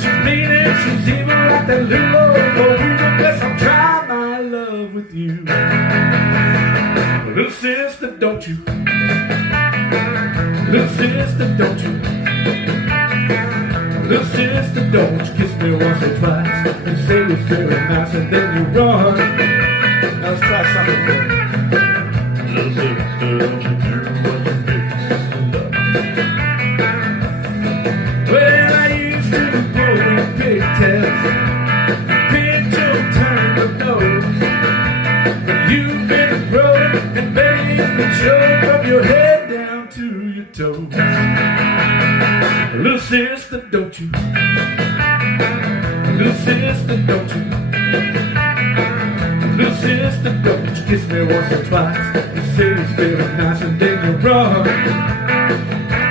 She's mean and she's evil like that little old boy. Guess I'll try my love with you. Little sister, don't you? Little sister, don't you? Little sister, don't you kiss me once or twice and say it's very nice and then you run. Now let's try something more. Little sister, don't you do what you do? Well, I used to pull your pigtails, pinch your turn of nose, but you've been growing and baby, been showing from your head down to your toes. Little sister, don't you? Little sister, don't you? Little sister, don't you kiss me once or twice and say it's very nice and then you run.